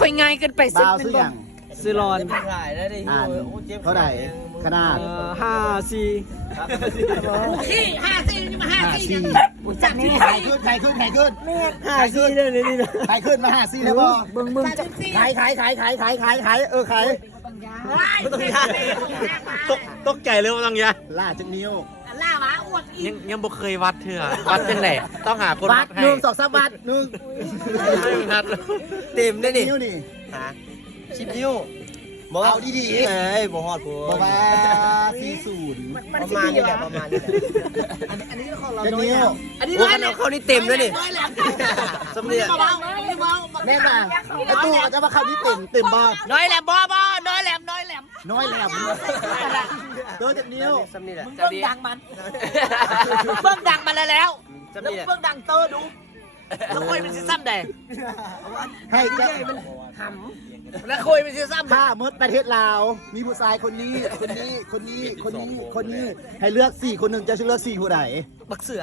ค่อยง่ายเกินไปสิ บ่าวซื้ออย่าง ซื้อรอน อ่านเท่าไหร่ขนาด 54 ที่54นี่มา54 สี่ จัดนี่ ใครขึ้นใครขึ้นใครขึ้น 54เด้อนี่นะ ใครขึ้นมา54แล้วบ่ เบิ่งจะ ขายขายขาย ตกใจเลยว่าต้องยา ล่าจักนิ้ว ล่าวะอวดอีก ยังบ่เคยวัดเถื่อวัดจังไหนต้องหาคน วั วั ด ดให้ 1 2 3วัด1 ไม่วัด เต็มได้นี่ นิ้วนี่ 10นิ้ว เอาดี เอ้ยบ่ฮอดพู ๆบอกว่า40 ประมาณนี้แหละประมาณนี้ อันนี้ของเรา จัก น้อย นิ้ว อันนี้ โอ้ น้อย คันเอาเข้านี่เต็มแล้วนี่ น้อยแหลม สำเนียง เบาเบา แม่มาไอ้ตู้จะมาเข้าที่เต็มบ่ น้อยแหลมบ่น้อยแหลมน้อยแหลม น้อยแหลมเดินจากนิ้ว สำเนียง มึงเบิ่งดังมันเบิ่งดังมันแล้ว สำ แล้ว เนียง เบิ่งดังเตอร์ดูแล้วคุยเป็นซีซั่นใด ให้เจ้า แล้วคุยเป็นซีซั่น ถ้ามดประเทศลาว มีผู้ชายคนนี้ ให้เลือก4คนหนึ่งจะเลือก4ผู้ใด บักเสือ